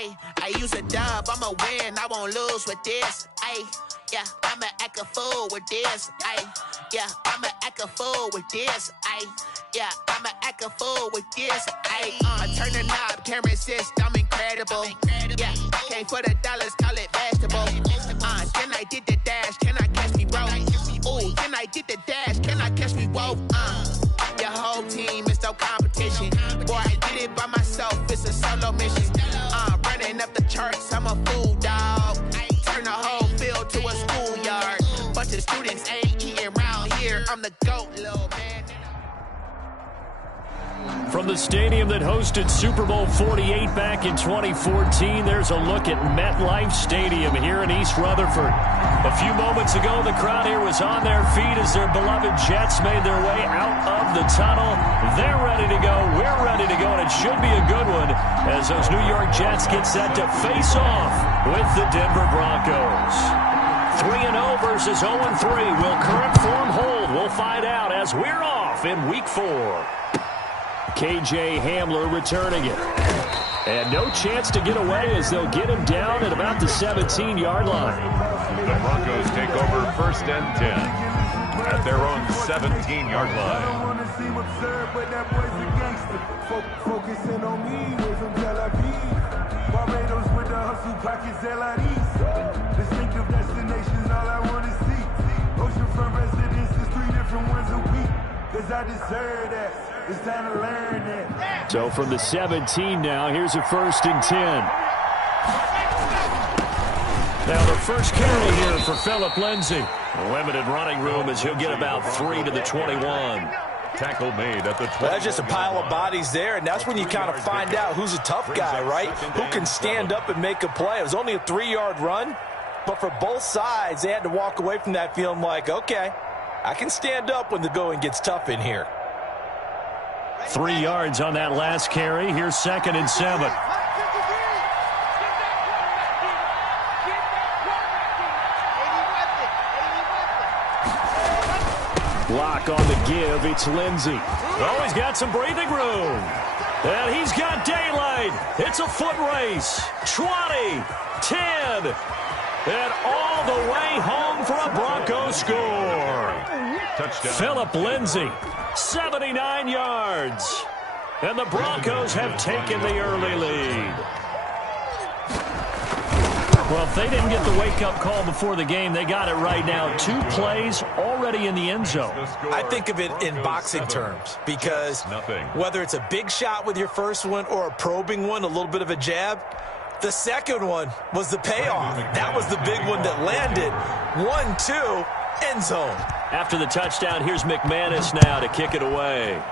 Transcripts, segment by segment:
Ay, I use a dub, I'ma win, I won't lose with this. Ay, yeah, I'ma act a fool with this. Ay, yeah, I'ma act a fool with this. Ay, yeah, I'ma act a fool with this. Ay, I turn the knob, camera assist, I'm incredible. Yeah, came for the dollars, call it vegetable. Can I get the dash? Can I catch me, bro? Ooh, can I get the dash? Can I catch me, whoa? Your whole team is no competition. Boy, I did it by myself, it's a solo mission. Running up the charts, I'm a fool, dog. Turn the whole field to a schoolyard. Bunch of students ain't eating round here. I'm the GOAT, little man. From the stadium that hosted Super Bowl 48 back in 2014, there's a look at MetLife Stadium here in East Rutherford. A few moments ago, the crowd here was on their feet as their beloved Jets made their way out of the tunnel. They're ready to go. We're ready to go, and it should be a good one as those New York Jets get set to face off with the Denver Broncos. 3-0 versus 0-3. Will current form hold? We'll find out as we're off in Week 4. KJ Hamler returning it. And no chance to get away as they'll get him down at about the 17-yard line. The Broncos take over 1st and 10 at their own 17-yard line. Focusing on me, way from Tel Aviv. Barbados with the hustle pockets, distinctive destinations, all I want to see. Oceanfront residences, 3 different ones a week. Cause I deserve that. It's time to learn that. So from the 17 now, here's a 1st and 10. Now the first carry here for Phillip Lindsay. Limited running room as he'll get about 3 to the 21. Tackle made at the 20. Well, that's just a pile of bodies there, and that's when you kind of find out who's a tough guy, right? Who can stand up and make a play. It was only a 3-yard run, but for both sides, they had to walk away from that feeling like, okay, I can stand up when the going gets tough in here. 3 yards on that last carry. Here's 2nd and 7. Block on the give. It's Lindsay. Oh, he's got some breathing room. And he's got daylight. It's a foot race. 20, 10, and all the way home for a Broncos score. Touchdown. Phillip Lindsay, 79 yards. And the Broncos have taken the early lead. Well, if they didn't get the wake-up call before the game, they got it right now. 2 plays already in the end zone. I think of it in boxing terms because whether it's a big shot with your first one or a probing one, a little bit of a jab, the second one was the payoff. That was the big one that landed. 1-2, end zone. After the touchdown, here's McManus now to kick it away.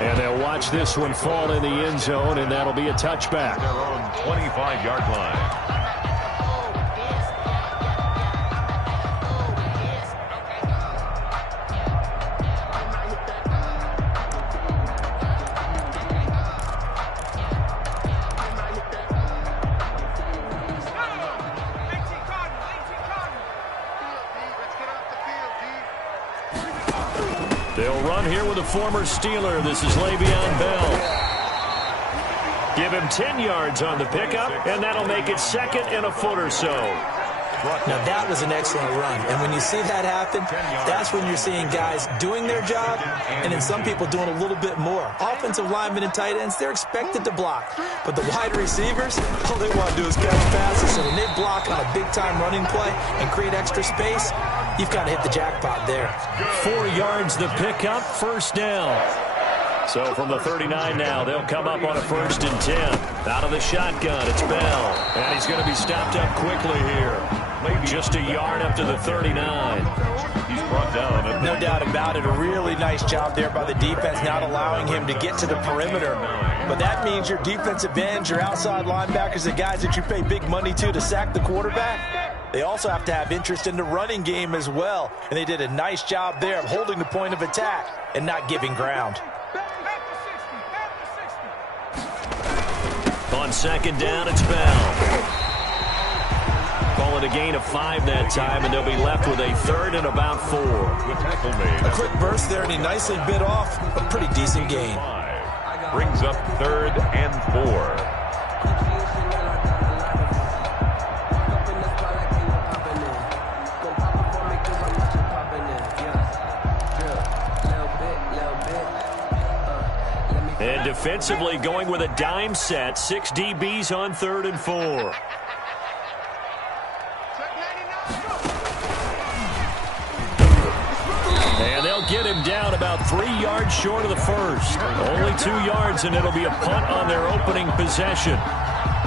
And they'll watch this one fall in the end zone, and that'll be a touchback. Their own 25-yard line. They'll run here with a former Steeler. This is Le'Veon Bell. Give him 10 yards on the pickup, and that'll make it 2nd and a foot or so. Now, that was an excellent run. And when you see that happen, that's when you're seeing guys doing their job and then some people doing a little bit more. Offensive linemen and tight ends, they're expected to block. But the wide receivers, all they want to do is catch passes. So when they block on a big-time running play and create extra space, you've kind of hit the jackpot there. 4 yards the pickup, 1st down. So from the 39 now, they'll come up on a 1st and 10. Out of the shotgun, it's Bell. And he's going to be stopped up quickly here. Maybe just a yard up to the 39. He's brought down. No doubt about it. A really nice job there by the defense, not allowing him to get to the perimeter. But that means your defensive ends, your outside linebackers, the guys that you pay big money to sack the quarterback, they also have to have interest in the running game as well. And they did a nice job there of holding the point of attack and not giving ground. On 2nd down, it's Bell. Call it a gain of 5 that time, and they'll be left with a 3rd and about 4. A quick burst there, and he nicely bit off a pretty decent gain. Brings up 3rd and 4. And defensively going with a dime set. 6 DBs on 3rd and 4. And they'll get him down about 3 yards short of the first. Only 2 yards, and it'll be a punt on their opening possession.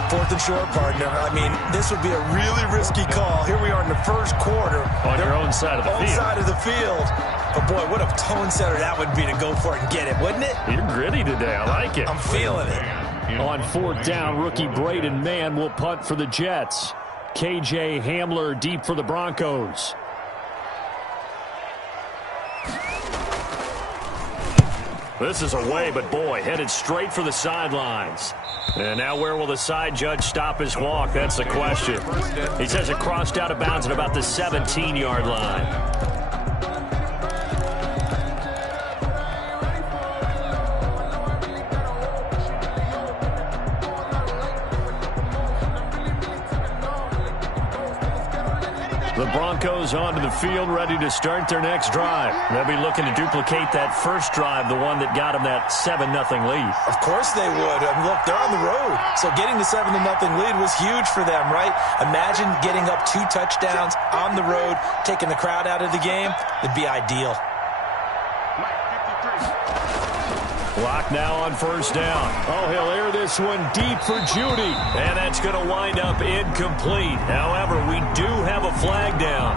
4th and short, partner. I mean, this would be a really risky call. Here we are in the first quarter. On your own side of the field. Side of the field. But, boy, what a tone setter that would be to go for it and get it, wouldn't it? You're gritty today. I like it. I'm feeling it. On 4th down, rookie Braden Mann will punt for the Jets. KJ Hamler deep for the Broncos. This is away, but boy, headed straight for the sidelines. And now where will the side judge stop his walk? That's the question. He says it crossed out of bounds at about the 17-yard line. The Broncos onto the field, ready to start their next drive. They'll be looking to duplicate that first drive, the one that got them that 7-0 lead. Of course they would. I mean, look, they're on the road. So getting the 7-0 lead was huge for them, right? Imagine getting up 2 touchdowns on the road, taking the crowd out of the game. It'd be ideal. Clock now on 1st down. Oh, he'll air this one deep for Judy. And that's going to wind up incomplete. However, we do have a flag down.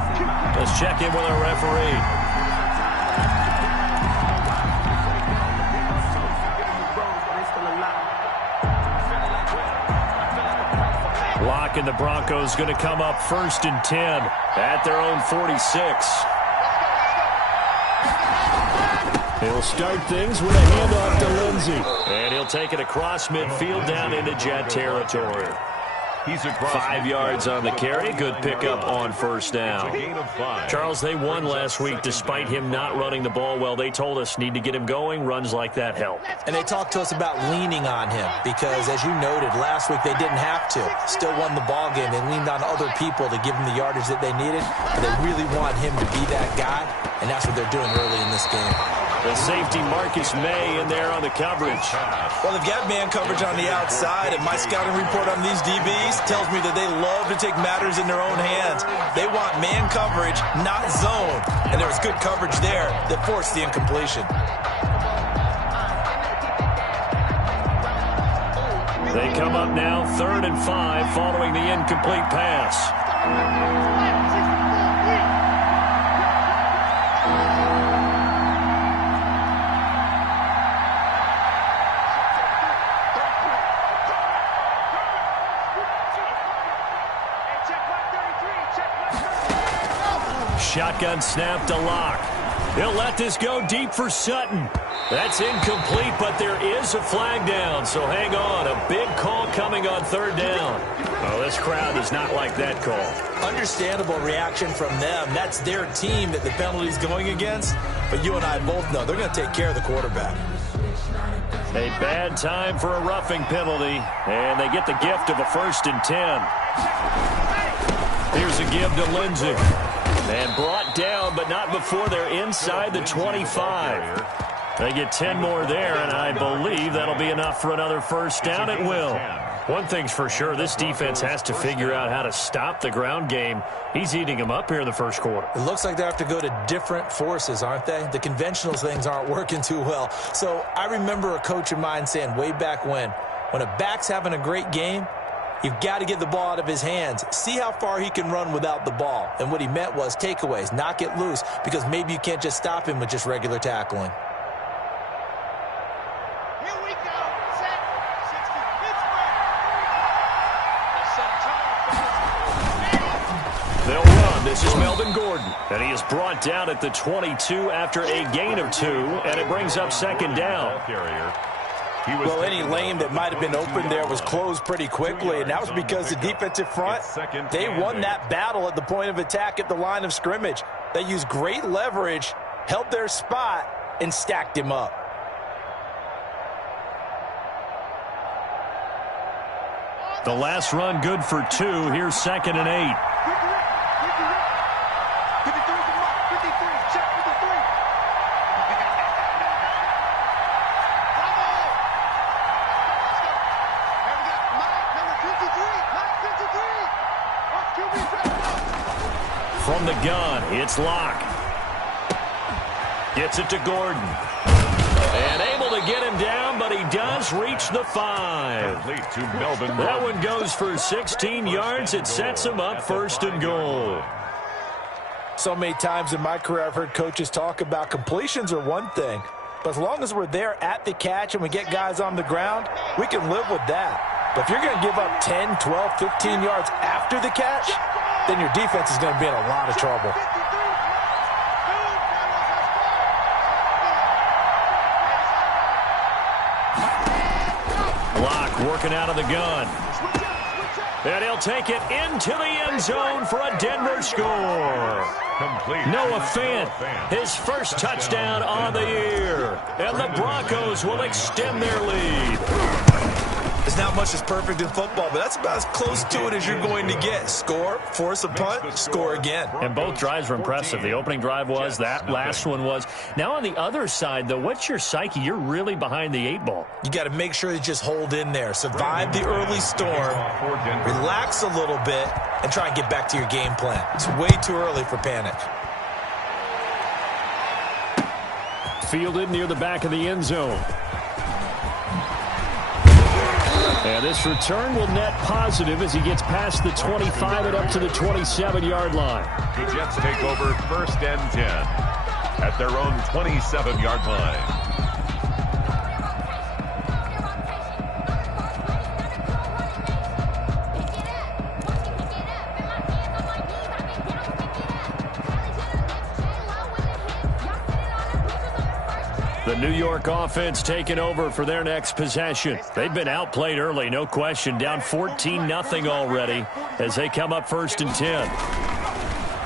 Let's check in with our referee. Lock and the Broncos going to come up 1st and 10 at their own 46. He'll start things with a handoff to Lindsey. And he'll take it across midfield down into Jet territory. He's across 5 yards on the carry. Good pickup on 1st down. a gain of 5. Charles, they won last week despite him not running the ball well. They told us need to get him going. Runs like that help. And they talked to us about leaning on him because, as you noted, last week they didn't have to. Still won the ball game. They leaned on other people to give them the yardage that they needed. But they really want him to be that guy, and that's what they're doing early in this game. The safety Marcus May in there on the coverage. Well, they've got man coverage on the outside, and my scouting report on these DBs tells me that they love to take matters in their own hands. They want man coverage, not zone. And there was good coverage there that forced the incompletion. They come up now 3rd and 5 following the incomplete pass. Shotgun snap to Locke. He'll let this go deep for Sutton. That's incomplete, but there is a flag down, so hang on. A big call coming on 3rd down. Oh, this crowd does not like that call. Understandable reaction from them. That's their team that the penalty's going against. But you and I both know they're going to take care of the quarterback. A bad time for a roughing penalty, and they get the gift of a 1st and 10. Here's a give to Lindsey. And brought down, but not before they're inside the 25. They get 10 more there, and I believe that'll be enough for another 1st down. It will. One thing's for sure, this defense has to figure out how to stop the ground game. He's eating them up here in the 1st quarter. It looks like they have to go to different forces, aren't they? The conventional things aren't working too well. So I remember a coach of mine saying way back when a back's having a great game, you've got to get the ball out of his hands. See how far he can run without the ball. And what he meant was takeaways, knock it loose, because maybe you can't just stop him with just regular tackling. Here we go. Set. 60. Pittsburgh. They'll run. This is Melvin Gordon. And he is brought down at the 22 after a gain of 2, and it brings up 2nd down. Well, any lane that might have been open there was closed pretty quickly, and that was because the defensive front, they won that battle at the point of attack at the line of scrimmage. They used great leverage, held their spot, and stacked him up. The last run good for 2. Here's 2nd and 8. From the gun, it's Locke. Gets it to Gordon. And able to get him down, but he does reach the 5. To Melvin. That one goes for 16 yards. It sets him up 1st and goal. So many times in my career I've heard coaches talk about completions are one thing, but as long as we're there at the catch and we get guys on the ground, we can live with that. But if you're going to give up 10, 12, 15 yards after the catch, then your defense is going to be in a lot of trouble. Locke working out of the gun. And he'll take it into the end zone for a Denver score. Complete. Noah Fant, his first touchdown on the year. And the Broncos will extend their lead. There's not much that's perfect in football, but that's about as close to it as you're going to get. Score, force a punt, score again. And both drives were impressive. The opening drive was, that last one was. Now on the other side, though, what's your psyche? You're really behind the 8 ball. You got to make sure you just hold in there. Survive the early storm, relax a little bit, and try and get back to your game plan. It's way too early for panic. Fielded near the back of the end zone. And this return will net positive as he gets past the 25 and up to the 27-yard line. The Jets take over 1st and 10 at their own 27-yard line. The New York offense taking over for their next possession. They've been outplayed early, no question. Down 14-0 already as they come up 1st and 10.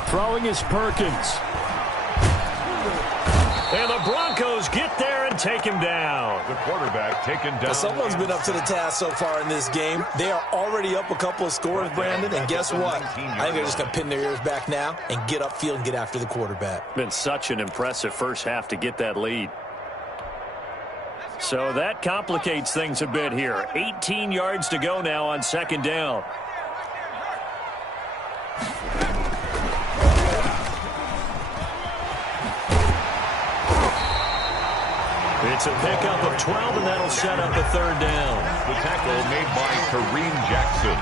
Throwing is Perkins. And the Broncos get there and take him down. The quarterback taken down. Well, someone's been up to the task so far in this game. They are already up a couple of scores, Brandon, and guess what? I think they're just going to pin their ears back now and get upfield and get after the quarterback. Been such an impressive first half to get that lead. So that complicates things a bit here. 18 yards to go now on 2nd down. It's a pickup of 12, and that'll set up a 3rd down. The tackle made by Kareem Jackson.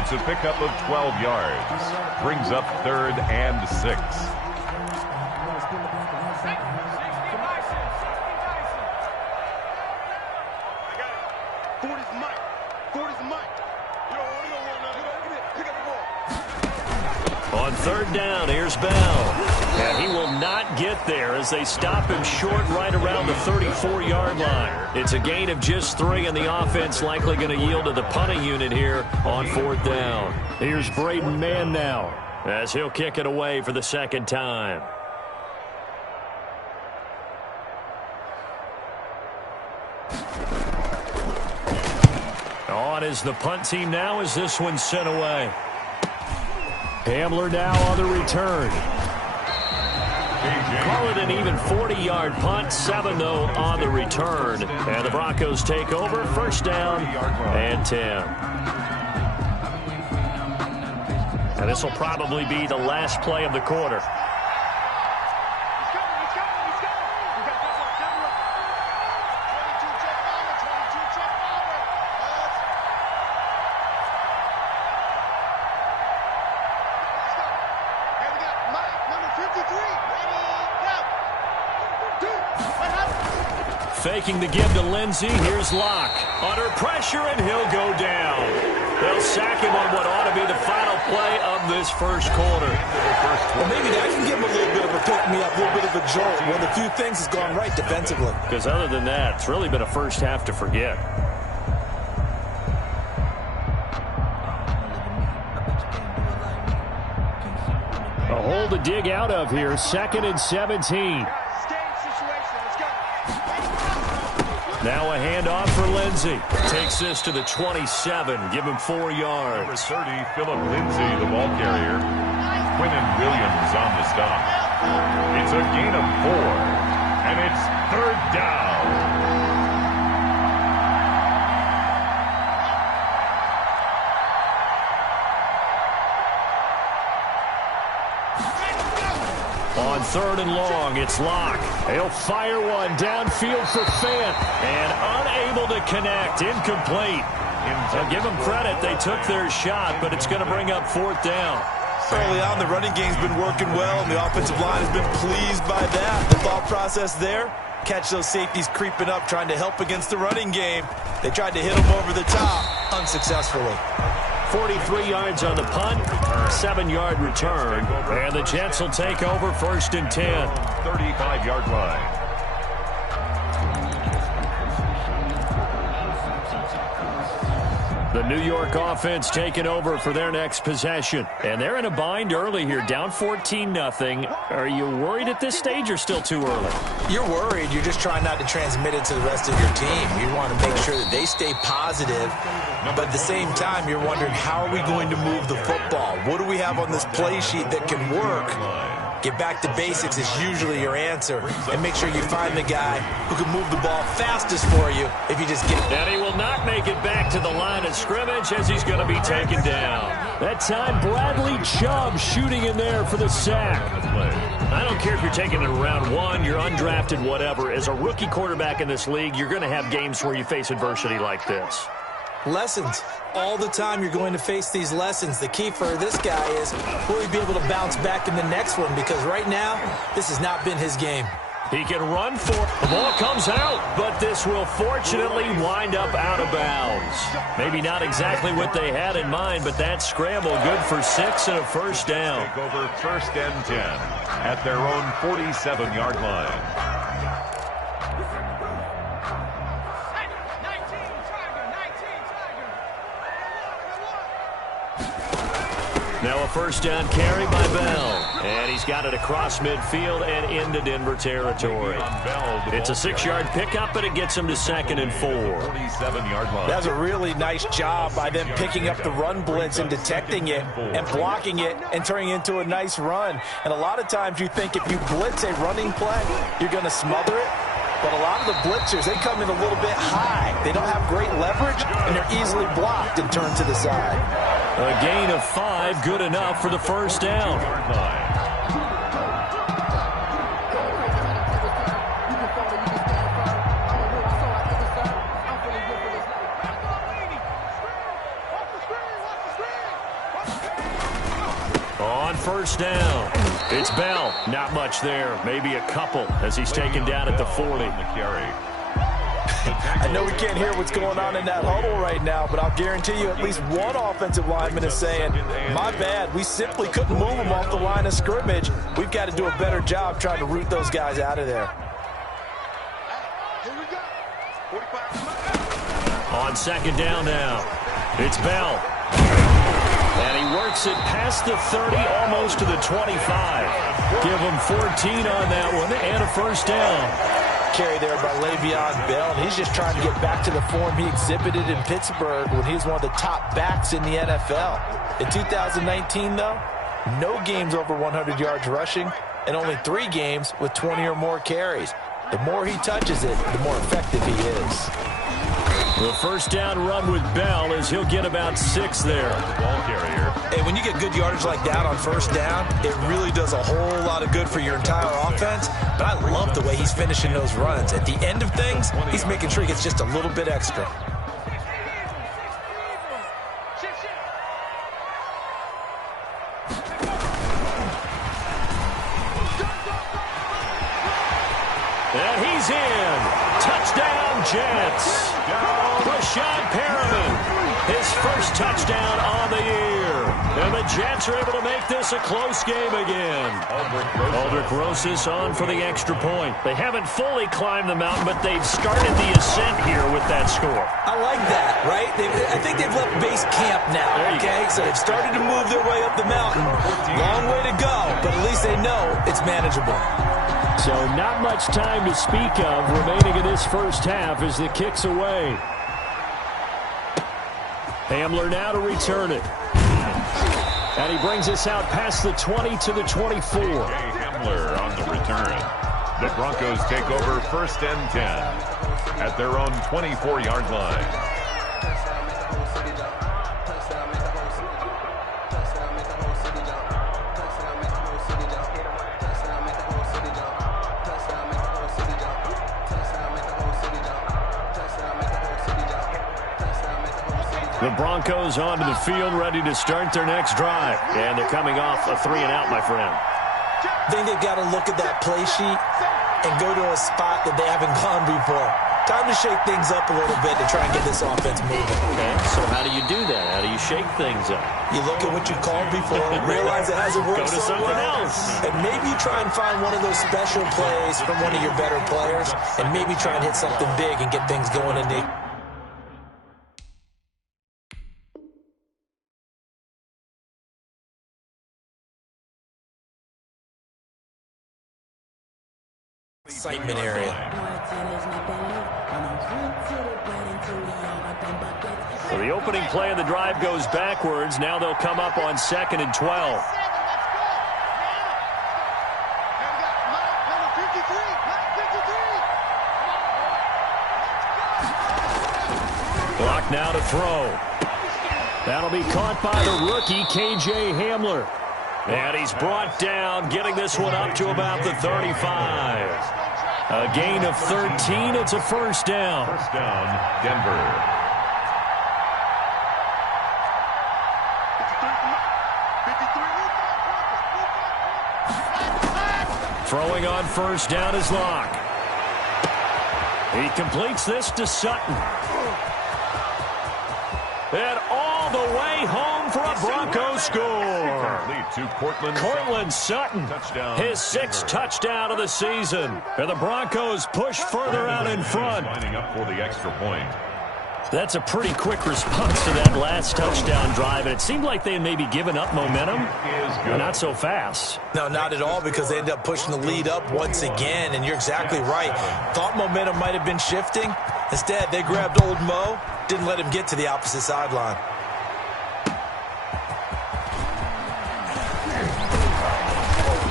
It's a pickup of 12 yards. Brings up 3rd and 6. On 3rd down, here's Bell. And he will not get there as they stop him short right around the 34-yard line. It's a gain of just 3, and the offense likely going to yield to the punting unit here on 4th down. Here's Braden Mann now as he'll kick it away for the 2nd time. On is the punt team now as this one's sent away. Hamler now on the return. Call it an even 40-yard punt. 7, though, on the return. And the Broncos take over. 1st down and 10. And this will probably be the last play of the quarter. Faking the give to Lindsey. Here's Locke. Under pressure, and he'll go down. They'll sack him on what ought to be the final play of this first quarter. Well, maybe that can give him a little bit of a pick-me-up, a little bit of a jolt. One of the few things has gone right defensively. Because other than that, it's really been a first half to forget. A hole to dig out of here. 2nd and 17. Now a handoff for Lindsey. Takes this to the 27. Give him 4 yards. Number 30, Philip Lindsay, the ball carrier. Quinnen Williams on the stop. It's a gain of 4, and it's 3rd down. On 3rd and long, it's Locke. He'll fire one downfield for Fant, and unable to connect. Incomplete. So give them credit. They took their shot, but it's going to bring up 4th down. Early on, the running game's been working well, and the offensive line has been pleased by that. The thought process there, catch those safeties creeping up, trying to help against the running game. They tried to hit them over the top, unsuccessfully. 43 yards on the punt, 7-yard return, and the Jets will take over 1st and 10. 35-yard line. The New York offense taking over for their next possession. And they're in a bind early here, down 14-0. Are you worried at this stage or still too early? You're worried. You're just trying not to transmit it to the rest of your team. You want to make sure that they stay positive. But at the same time, you're wondering, how are we going to move the football? What do we have on this play sheet that can work? Get back to basics is usually your answer. And make sure you find the guy who can move the ball fastest for you if you just get it. And he will not make it back to the line of scrimmage as he's going to be taken down. That time, Bradley Chubb shooting in there for the sack. I don't care if you're taking it in round 1, you're undrafted, whatever. As a rookie quarterback in this league, you're going to have games where you face adversity like this. Lessons. All the time you're going to face these lessons. The key for this guy is, will he be able to bounce back in the next one? Because right now, this has not been his game. He can run for it. The ball comes out, but this will fortunately wind up out of bounds. Maybe not exactly what they had in mind, but that scramble good for 6 and a 1st down. Take over 1st and 10 at their own 47-yard line. Now a 1st down carry by Bell. And he's got it across midfield and into Denver territory. It's a 6-yard pickup, but it gets him to 2nd and 4. 47-yard line. That's a really nice job by them picking up the run blitz and detecting it and blocking it and turning it into a nice run. And a lot of times you think if you blitz a running play, you're going to smother it. But a lot of the blitzers, they come in a little bit high. They don't have great leverage, and they're easily blocked and turned to the side. A gain of 5, good enough for the 1st down. On 1st down, it's Bell. Not much there, maybe a couple as he's taken down at the 40. I know we can't hear what's going on in that huddle right now, but I'll guarantee you at least one offensive lineman is saying, my bad, we simply couldn't move them off the line of scrimmage. We've got to do a better job trying to root those guys out of there. On 2nd down now, it's Bell. And he works it past the 30, almost to the 25. Give him 14 on that one and a 1st down. Carry there by Le'Veon Bell. He's just trying to get back to the form he exhibited in Pittsburgh when he was one of the top backs in the NFL. In 2019, though, no games over 100 yards rushing and only 3 games with 20 or more carries. The more he touches it, the more effective he is. The 1st down run with Bell is he'll get about 6 there. Ball carrier. Hey, when you get good yardage like that on 1st down, it really does a whole lot of good for your entire offense. But I love the way he's finishing those runs. At the end of things, he's making sure he gets just a little bit extra. And he's in. Touchdown, Jets. Rashad Perriman, his 1st touchdown on the year. And the Jets are able to make this a close game again. Aldrich Rosas on for the extra point. They haven't fully climbed the mountain, but they've started the ascent here with that score. I like that, right? I think they've left base camp now, okay? So they've started to move their way up the mountain. Long way to go, but at least they know it's manageable. So not much time to speak of remaining in this first half as the kick's away. Hamler now to return it. And he brings us out past the 20 to the 24. Hamler on the return. The Broncos take over 1st and 10 at their own 24-yard line. The Broncos onto the field, ready to start their next drive. And they're coming off a 3-and-out, my friend. I think they've got to look at that play sheet and go to a spot that they haven't gone before. Time to shake things up a little bit to try and get this offense moving. Okay, so how do you do that? How do you shake things up? You look at what you've called before, realize it hasn't worked Go to so something well, else. and maybe try and find one of those special plays from one of your better players, and maybe try and hit something big and get things going in the excitement area. So the opening play of the drive goes backwards. Now they'll come up on 2nd and 12. Clock now to throw. That'll be caught by the rookie, K.J. Hamler. And he's brought down, getting this one up to about the 35. A gain of 13. It's a first down. First down, Denver. Throwing on first down is Locke. He completes this to Sutton. And all the way home for a Broncos score. Lead to Cortland Sutton, touchdown, his 6th touchdown of the season. And the Broncos push further out in front. Lining up for the extra point. That's a pretty quick response to that last touchdown drive. And it seemed like they had maybe given up momentum. But not so fast. No, not at all, because they ended up pushing the lead up once again. And you're exactly right. Thought momentum might have been shifting. Instead, they grabbed old Mo, didn't let him get to the opposite sideline.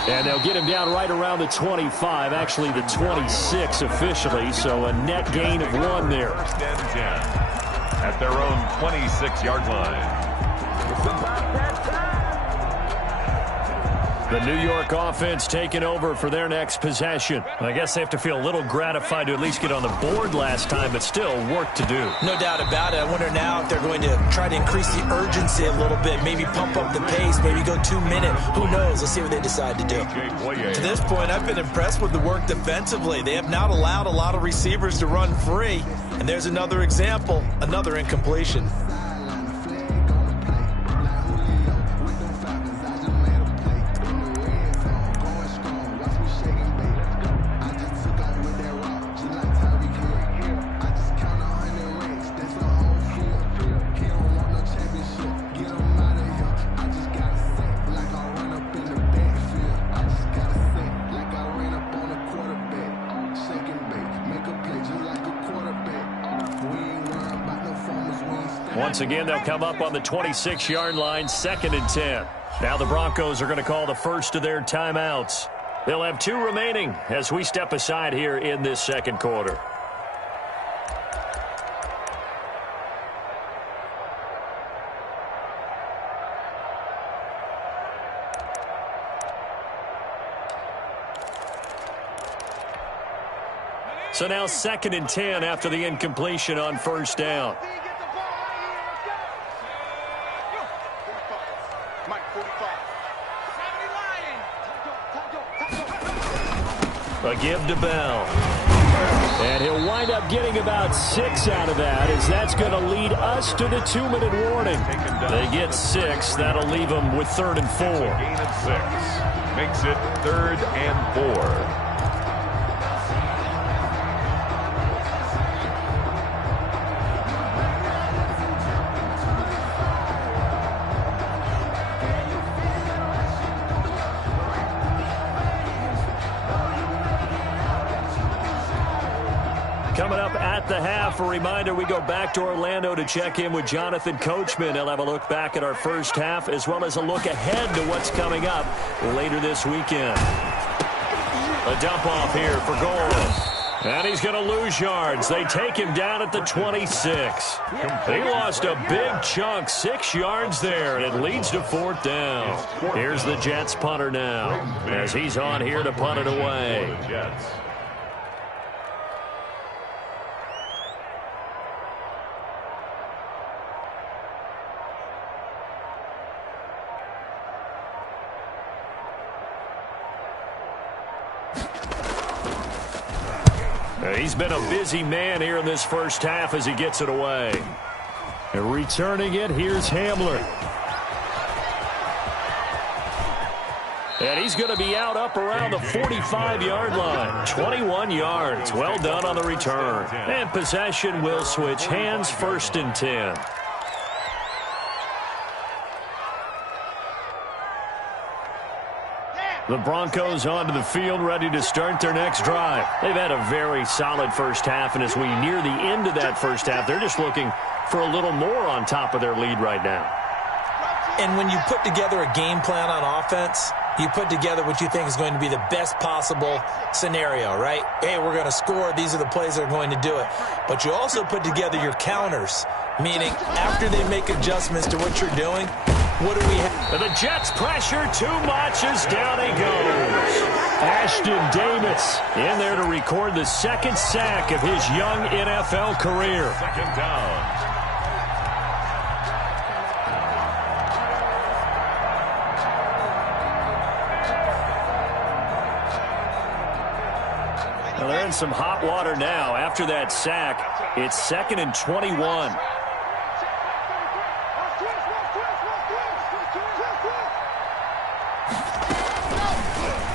And they'll get him down right around the 25, actually the 26 officially, so a net gain of 1 there. First and 10 at their own 26-yard line. The New York offense taking over for their next possession. I guess they have to feel a little gratified to at least get on the board last time, but still work to do. No doubt about it. I wonder now if they're going to try to increase the urgency a little bit, maybe pump up the pace, maybe go 2 minutes. Who knows? Let's see what they decide to do. To this point, I've been impressed with the work defensively. They have not allowed a lot of receivers to run free. And there's another example, another incompletion. Once again, they'll come up on the 26-yard line, 2nd and 10. Now the Broncos are going to call the first of their timeouts. They'll have 2 remaining as we step aside here in this second quarter. So now 2nd and 10 after the incompletion on first down. A give to Bell. And he'll wind up getting about 6 out of that, as that's going to lead us to the 2-minute warning. They get 6. That'll leave them with 3rd and 4. Gain of 6. Makes it 3rd and 4. the half. A reminder, we go back to Orlando to check in with Jonathan Coachman. He'll have a look back at our first half as well as a look ahead to what's coming up later this weekend. A dump off here for goal. And he's going to lose yards. They take him down at the 26. They lost a big chunk, 6 yards there, and it leads to 4th down. Here's the Jets punter now as he's on here to punt it away. He's been a busy man here in this first half as he gets it away. And returning it, here's Hamler. And he's going to be out up around the 45-yard line. 21 yards. Well done on the return. And possession will switch hands, 1st and 10. The Broncos onto the field, ready to start their next drive. They've had a very solid first half, and as we near the end of that first half, they're just looking for a little more on top of their lead right now. And when you put together a game plan on offense, you put together what you think is going to be the best possible scenario, right? Hey, we're going to score. These are the plays that are going to do it. But you also put together your counters, meaning after they make adjustments to what you're doing, what do we have? The Jets pressure too much as down he goes. Ashton Davis in there to record the 2nd sack of his young NFL career. 2nd down. Well, they're in some hot water now. After that sack, it's 2nd and 21.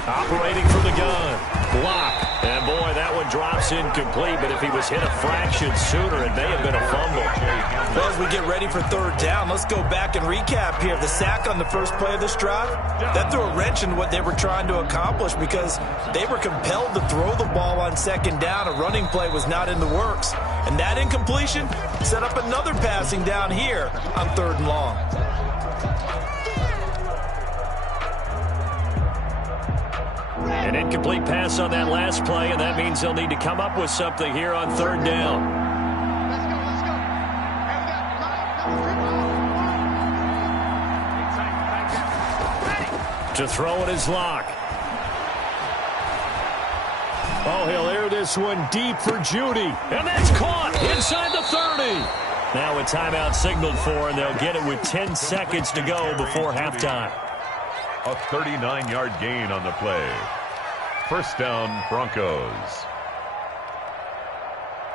Operating from the gun. Block. And, boy, that one drops incomplete. But if he was hit a fraction sooner, it may have been a fumble. Well, as we get ready for 3rd down, let's go back and recap here. The sack on the first play of this drive, that threw a wrench in what they were trying to accomplish because they were compelled to throw the ball on 2nd down. A running play was not in the works. And that incompletion set up another passing down here on 3rd and long. An incomplete pass on that last play, and that means they'll need to come up with something here on 3rd down. To throw it is Locke. Oh, he'll air this one deep for Judy. And that's caught inside the 30. Now a timeout signaled for, and they'll get it with 10 seconds to go before halftime. A 39-yard gain on the play. 1st down, Broncos.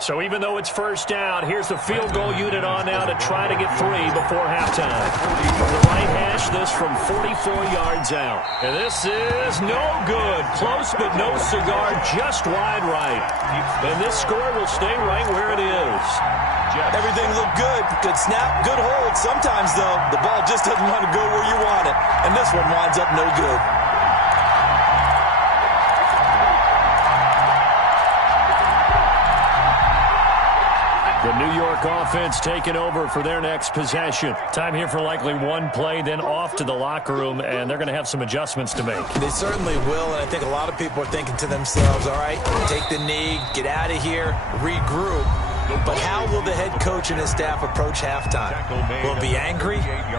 So even though it's 1st down, here's the field goal unit on now to try to get 3 before halftime. From the right hash, this from 44 yards out. And this is no good. Close but no cigar, just wide right. And this score will stay right where it is. Everything looked good. Good snap, good hold. Sometimes, though, the ball just doesn't want to go where you want it. And this one winds up no good. The New York offense taking over for their next possession. Time here for likely one play, then off to the locker room, and they're going to have some adjustments to make. They certainly will, and I think a lot of people are thinking to themselves, all right, take the knee, get out of here, regroup. But how will the head coach and his staff approach halftime? Will it be angry?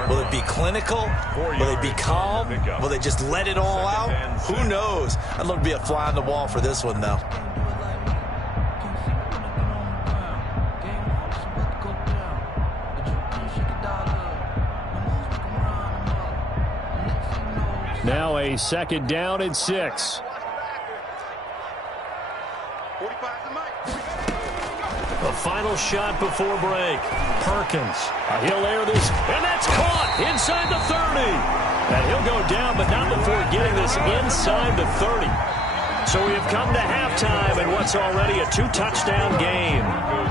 Will it be clinical? Will they be calm? Will they just let it all out? Who knows? I'd love to be a fly on the wall for this one, though. Now a 2nd down and 6. A final shot before break. Perkins. He'll air this, and that's caught inside the 30. And he'll go down, but not before getting this inside the 30. So we have come to halftime in what's already a 2-touchdown game.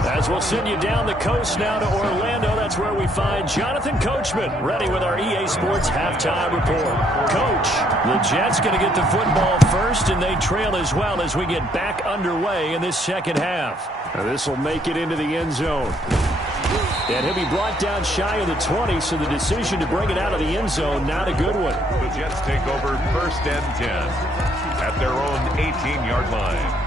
As we'll send you down the coast now to Orlando, that's where we find Jonathan Coachman ready with our EA Sports halftime report. Coach, the Jets going to get the football first, and they trail as well as we get back underway in this second half. Now this will make it into the end zone. And he'll be brought down shy of the 20, so the decision to bring it out of the end zone, not a good one. The Jets take over 1st and 10 at their own 18-yard line.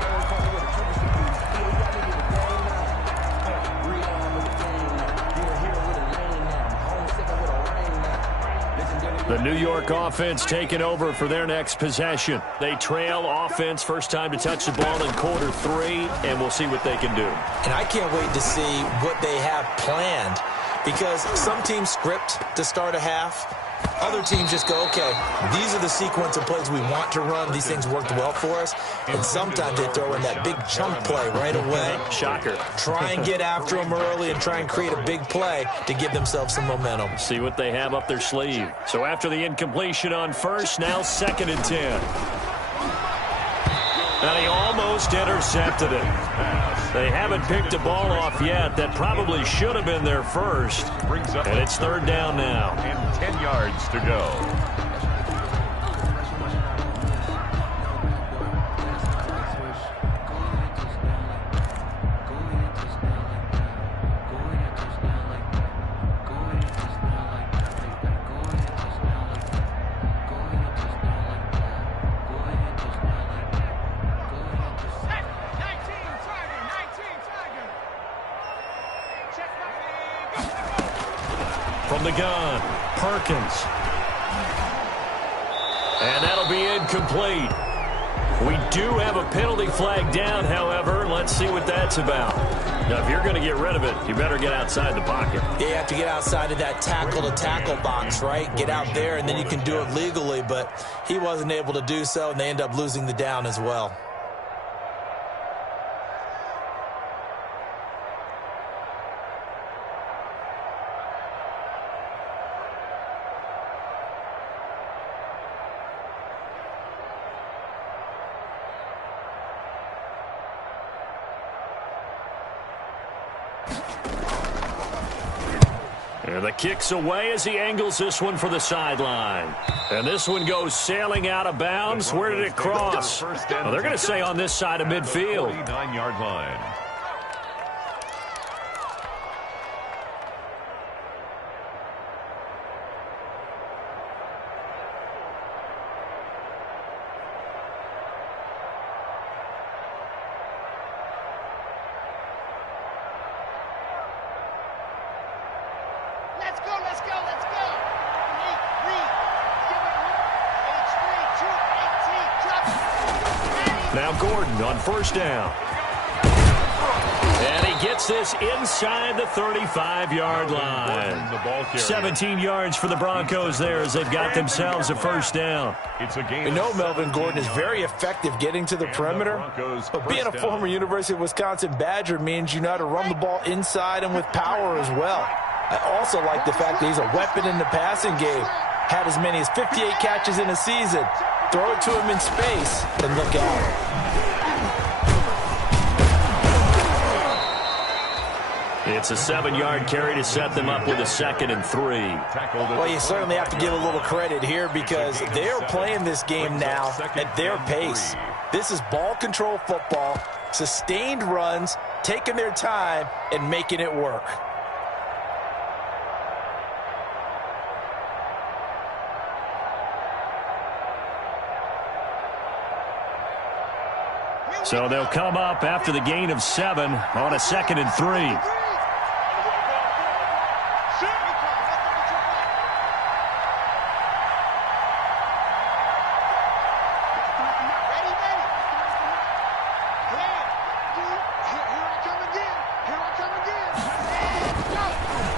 The New York offense taking over for their next possession. They trail offense, first time to touch the ball in quarter 3, and we'll see what they can do. And I can't wait to see what they have planned, because some teams script to start a half. Other teams just go, okay, these are the sequence of plays we want to run. These things worked well for us. And sometimes they throw in that big chunk play right away. Shocker. Try and get after them early and try and create a big play to give themselves some momentum. See what they have up their sleeve. So after the incompletion on first, now 2nd and 10. And he almost intercepted it. They haven't picked a ball off yet. That probably should have been their first. And it's 3rd down now. And 10 yards to go. From the gun, Perkins. And that'll be incomplete. We do have a penalty flag down, however. Let's see what that's about. Now, if you're going to get rid of it, you better get outside the pocket. Yeah, you have to get outside of that tackle-to-tackle box, right? Get out there, and then you can do it legally. But he wasn't able to do so, and they end up losing the down as well. And the kick's away as he angles this one for the sideline. And this one goes sailing out of bounds. Where did it cross? Well, they're going to say on this side of midfield. 49-yard line. Now Gordon on 1st down. And he gets this inside the 35-yard line. 17 yards for the Broncos there as they've got themselves a 1st down. We know Melvin Gordon is very effective getting to the perimeter, but being a former University of Wisconsin Badger means you know how to run the ball inside and with power as well. I also like the fact that he's a weapon in the passing game. Had as many as 58 catches in a season. Throw it to him in space and look out. It's a 7-yard carry to set them up with a 2nd and 3. Well, you certainly have to give a little credit here because they're playing this game now at their pace. This is ball control football, sustained runs, taking their time, and making it work. So they'll come up after the gain of 7 on a 2nd and 3.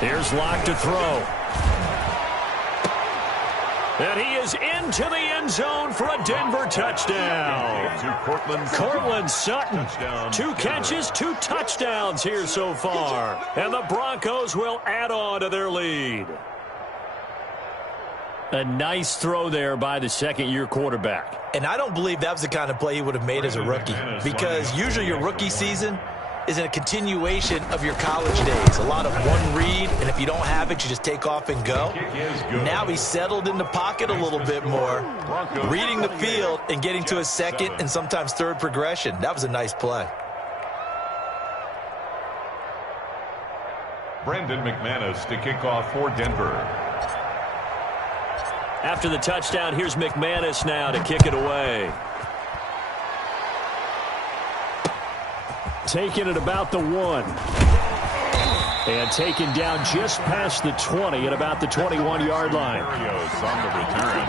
Here's Locke to throw. And he is into the end zone for a Denver touchdown. Cortland Sutton, 2 catches, 2 touchdowns here so far. And the Broncos will add on to their lead. A nice throw there by the second-year quarterback. And I don't believe that was the kind of play he would have made as a rookie, because usually your rookie season is a continuation of your college days. A lot of one read, and if you don't have it, you just take off and go. Now he's settled in the pocket a little bit more, reading the field and getting to a second and sometimes third progression. That was a nice play. Brendan McManus to kick off for Denver. After the touchdown, here's McManus now to kick it away. Taken at about the 1. And taken down just past the 20 at about the 21-yard line. On the return.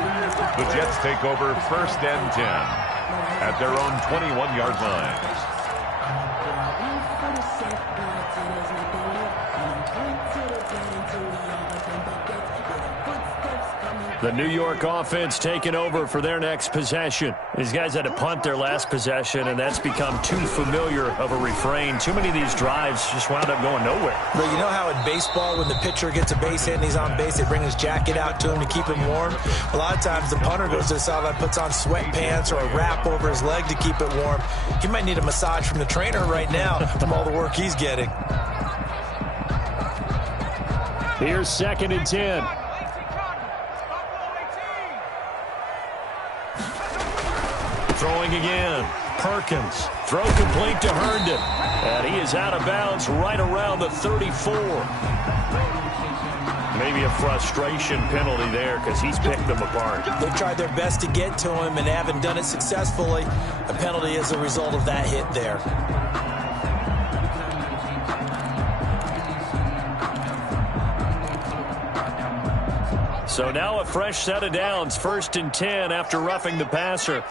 The Jets take over 1st and 10 at their own 21-yard line. The New York offense taking over for their next possession. These guys had to punt their last possession, and that's become too familiar of a refrain. Too many of these drives just wound up going nowhere. But you know how in baseball, when the pitcher gets a base hit and he's on base, they bring his jacket out to him to keep him warm? A lot of times the punter goes to the sideline, puts on sweatpants or a wrap over his leg to keep it warm. He might need a massage from the trainer right now from all the work he's getting. Here's 2nd and 10. Throwing again. Perkins. Throw complete to Herndon. And he is out of bounds right around the 34. Maybe a frustration penalty there because he's picked them apart. They tried their best to get to him and haven't done it successfully. A penalty as a result of that hit there. So now a fresh set of downs. 1st and 10 after roughing the passer.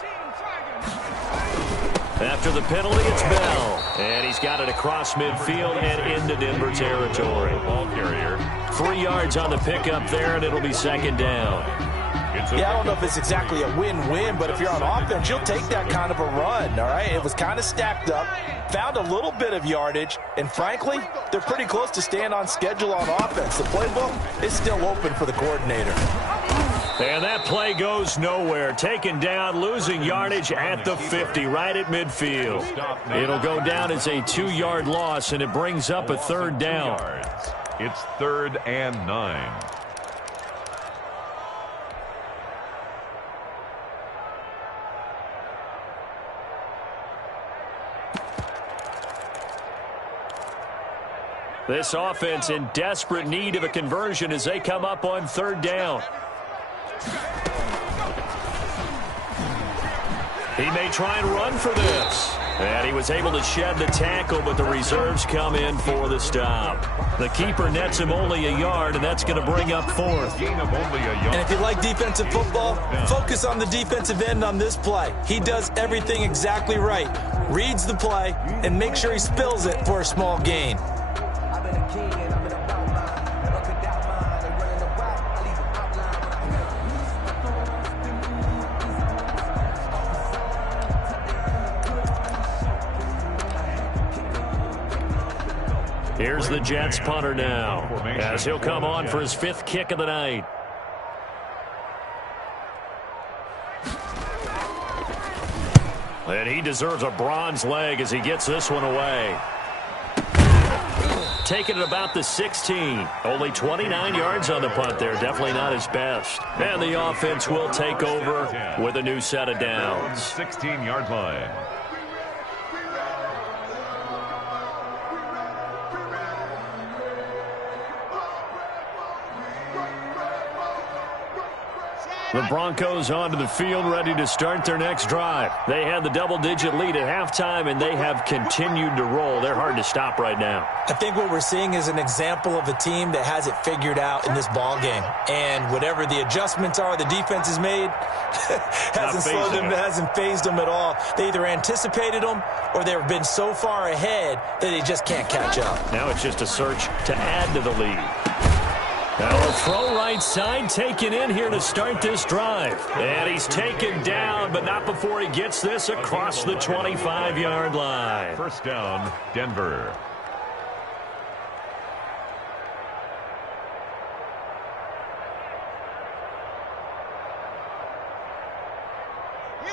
After the penalty, it's Bell. And he's got it across midfield and into Denver territory. Ball carrier. 3 yards on the pickup there, and it'll be 2nd down. Yeah, I don't know if it's exactly a win-win, but if you're on offense, you'll take that kind of a run, all right? It was kind of stacked up, found a little bit of yardage, and frankly, they're pretty close to staying on schedule on offense. The playbook is still open for the coordinator. And that play goes nowhere. Taken down, losing yardage at the 50, right at midfield. It'll go down as a 2-yard loss, and it brings up a 3rd down. It's 3rd and 9. This offense in desperate need of a conversion as they come up on 3rd down. He may try and run for this. And he was able to shed the tackle, but the reserves come in for the stop. The keeper nets him only a yard, and that's going to bring up 4th. And if you like defensive football, focus on the defensive end on this play. He does everything exactly right. Reads the play and makes sure he spills it for a small gain. Here's the Jets punter now, as he'll come on for his 5th kick of the night. And he deserves a bronze leg as he gets this one away. Taking it about the 16. Only 29 yards on the punt there. Definitely not his best. And the offense will take over with a new set of downs. 16-yard line. The Broncos onto the field, ready to start their next drive. They had the double-digit lead at halftime, and they have continued to roll. They're hard to stop right now. I think what we're seeing is an example of a team that has it figured out in this ball game. And whatever the adjustments are the defense has made hasn't slowed them, hasn't phased them at all. They either anticipated them or they've been so far ahead that they just can't catch up. Now it's just a search to add to the lead. Now a throw right side taken in here to start this drive. And he's taken down, but not before he gets this across the 25-yard line. 1st down, Denver.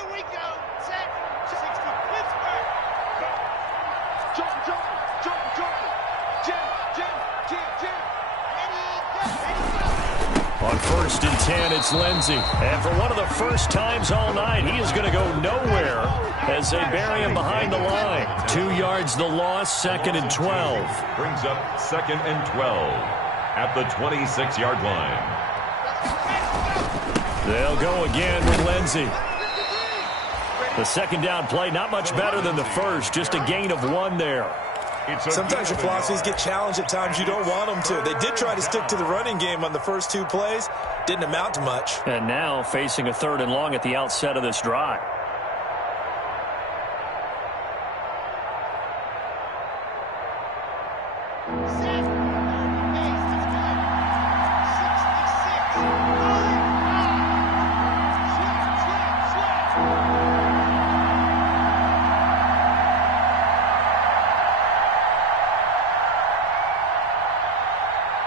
Here we go. Set. 60. Pittsburgh. Jordan, Jordan, Jordan, Jordan. Jim, Jim, Jim, Jim. Ready, go, ready, go. On 1st and 10, it's Lindsey. And for one of the first times all night, he is going to go nowhere as they bury him behind the line. 2 yards the loss, 2nd and 12. Brings up 2nd and 12 at the 26-yard line. They'll go again with Lindsey. The second down play, not much better than the first, just a gain of 1 there. Sometimes your philosophies get challenged at times you don't want them to. They did try to stick to the running game on the first 2 plays. Didn't amount to much. And now facing a 3rd and long at the outset of this drive. Set. Pace, let's go. 66. Rolling. Swing, swing, swing.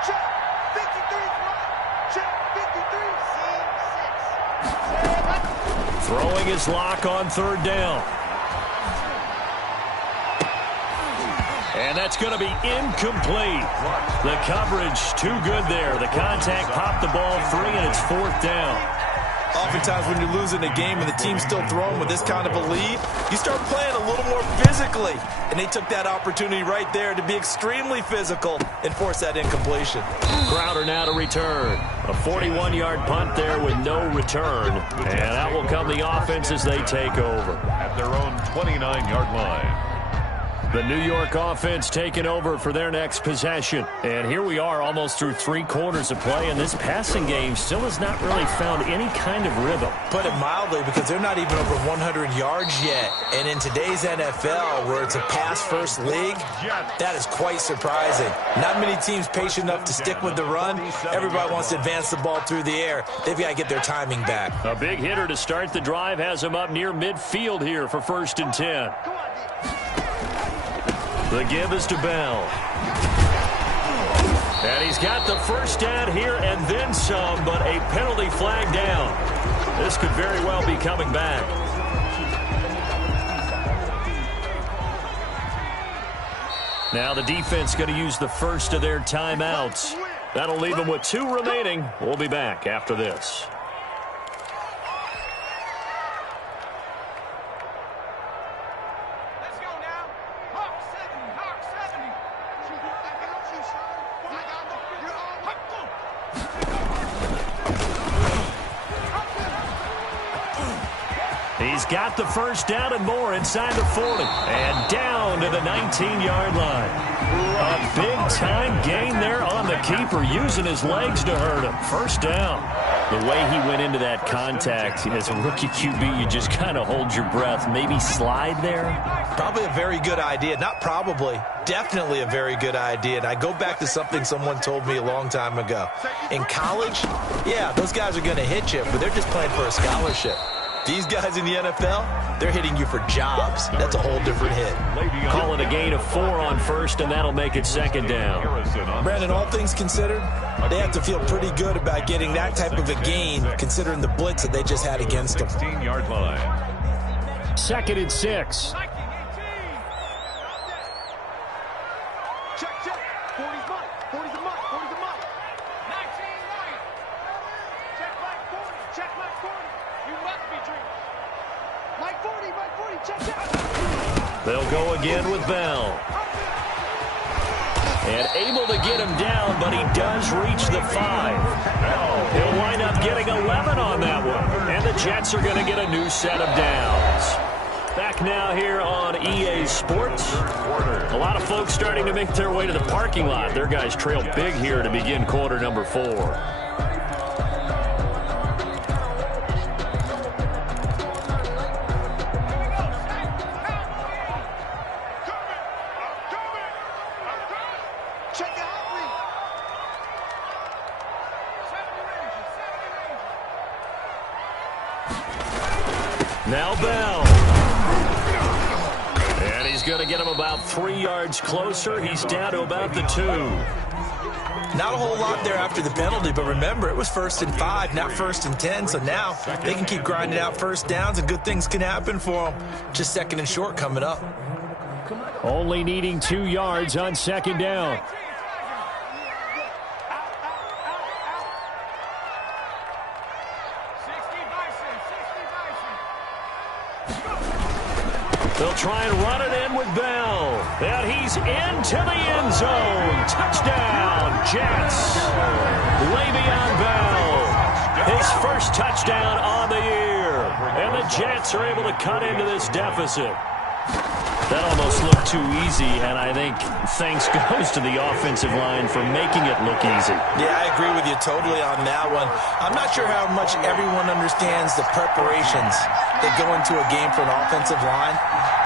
Check. 53 front. Check. 53. Seam 6. Throwing his lock on 3rd down. And that's going to be incomplete. The coverage too good there. The contact popped the ball free, and it's 4th down. Oftentimes when you're losing a game and the team's still throwing with this kind of a lead, you start playing a little more physically. And they took that opportunity right there to be extremely physical and force that incompletion. Crowder now to return. A 41-yard punt there with no return. And that will come the offense as they take over. At their own 29-yard line. The New York offense taking over for their next possession. And here we are almost through 3 quarters of play, and this passing game still has not really found any kind of rhythm. Put it mildly, because they're not even over 100 yards yet. And in today's NFL, where it's a pass-first league, that is quite surprising. Not many teams patient enough to stick with the run. Everybody wants to advance the ball through the air. They've got to get their timing back. A big hitter to start the drive has him up near midfield here for 1st and 10. The give is to Bell. And he's got the first down here and then some, but a penalty flag down. This could very well be coming back. Now the defense going to use the first of their timeouts. That'll leave them with 2 remaining. We'll be back after this. He's got the first down and more inside the 40. And down to the 19-yard line. A big-time gain there on the keeper, using his legs to hurt him. First down. The way he went into that contact, as a rookie QB, you just kind of hold your breath. Maybe slide there? Probably a very good idea. Not probably. Definitely a very good idea. And I go back to something someone told me a long time ago. In college, yeah, those guys are going to hit you, but they're just playing for a scholarship. These guys in the NFL, they're hitting you for jobs. That's a whole different hit. Calling a gain of 4 on first, and that'll make it 2nd down. Brandon, all things considered, they have to feel pretty good about getting that type of a gain, considering the blitz that they just had against them. 16-yard line. 2nd and 6. Check, check. 40's mine. 40's a mine. 40's a mine. 19 right. Check Mike 40. Check Mike 40. You must be dreaming. Mike 40. Mike 40. Check, check. They'll go again with Bell. And able to get him down, but he does reach the 5. He'll wind up getting 11 on that one. And the Jets are going to get a new set of downs. Back now here on EA Sports. A lot of folks starting to make their way to the parking lot. Their guys trail big here to begin quarter number 4. Now Bell. And he's going to get him about 3 yards closer. He's down to about the 2. Not a whole lot there after the penalty, but remember, it was 1st and 5, not 1st and 10, so now they can keep grinding out first downs and good things can happen for them. Just 2nd and short coming up. Only needing 2 yards on 2nd down. They'll try and run it in with Bell. And he's into the end zone. Touchdown, Jets. Le'Veon Bell. His first touchdown on the year. And the Jets are able to cut into this deficit. That almost looked too easy, and I think thanks goes to the offensive line for making it look easy. Yeah, I agree with you totally on that one. I'm not sure how much everyone understands the preparations that go into a game for an offensive line,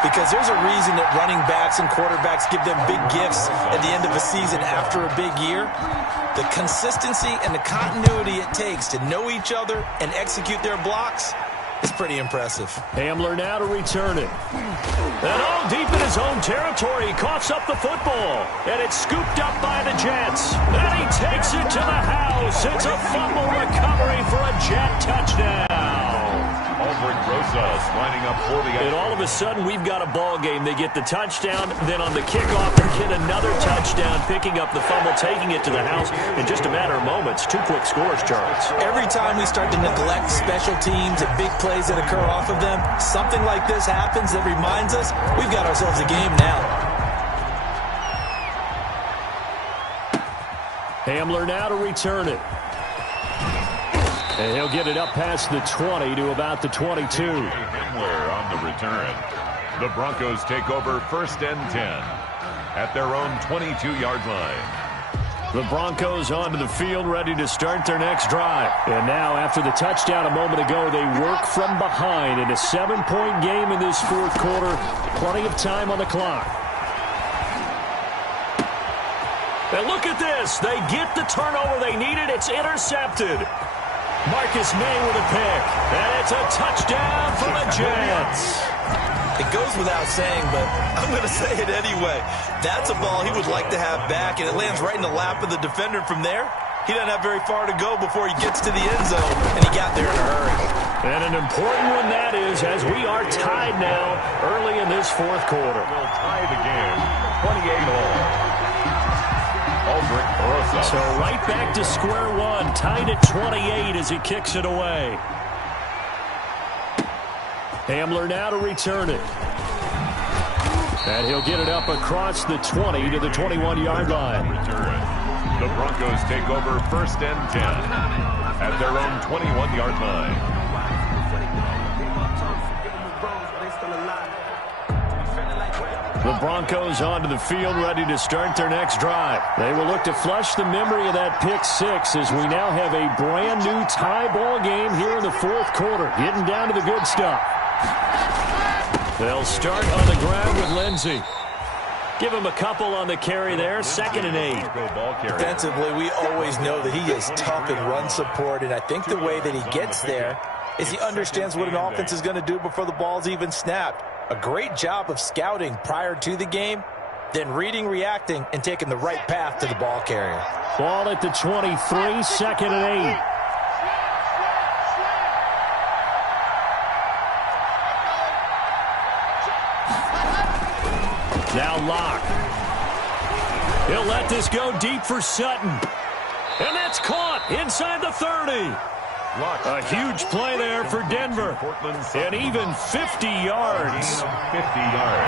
because there's a reason that running backs and quarterbacks give them big gifts at the end of a season after a big year. The consistency and the continuity it takes to know each other and execute their blocks is pretty impressive. Hamler now to return it. And all deep in his own territory, he coughs up the football. And it's scooped up by the Jets. And he takes it to the house. It's a fumble recovery for a Jet touchdown. Lining up for the... And all of a sudden, we've got a ball game. They get the touchdown, then on the kickoff, they get another touchdown, picking up the fumble, taking it to the house in just a matter of moments. 2 quick scores, Charles. Every time we start to neglect special teams and big plays that occur off of them, something like this happens that reminds us we've got ourselves a game now. Hamler now to return it. And he'll get it up past the 20 to about the 22. Hamler on the return. The Broncos take over 1st and 10 at their own 22-yard line. The Broncos onto the field, ready to start their next drive. And now, after the touchdown a moment ago, they work from behind in a 7-point game in this 4th quarter. Plenty of time on the clock. And look at this. They get the turnover they needed. It's intercepted. Marcus May with a pick. And it's a touchdown for the Jets. It goes without saying, but I'm going to say it anyway. That's a ball he would like to have back, and it lands right in the lap of the defender from there. He doesn't have very far to go before he gets to the end zone, and he got there in a hurry. And an important one that is, as we are tied now early in this 4th quarter. We'll tie the game 28-all. So right back to square one, tied at 28 as he kicks it away. Hamler now to return it. And he'll get it up across the 20 to the 21-yard line. Return. The Broncos take over 1st and 10 at their own 21-yard line. The Broncos onto the field, ready to start their next drive. They will look to flush the memory of that pick 6 as we now have a brand new tie ball game here in the 4th quarter, getting down to the good stuff. They'll start on the ground with Lindsey. Give him a couple on the carry there, 2nd and 8. Defensively, we always know that he is tough in run support, and I think the way that he gets there is he understands what an offense is going to do before the ball's even snapped. A great job of scouting prior to the game, then reading, reacting, and taking the right path to the ball carrier. Ball at the 23, 2nd and 8. Now Locke. He'll let this go deep for Sutton. And that's caught inside the 30. A huge play there for Denver. And even 50 yards.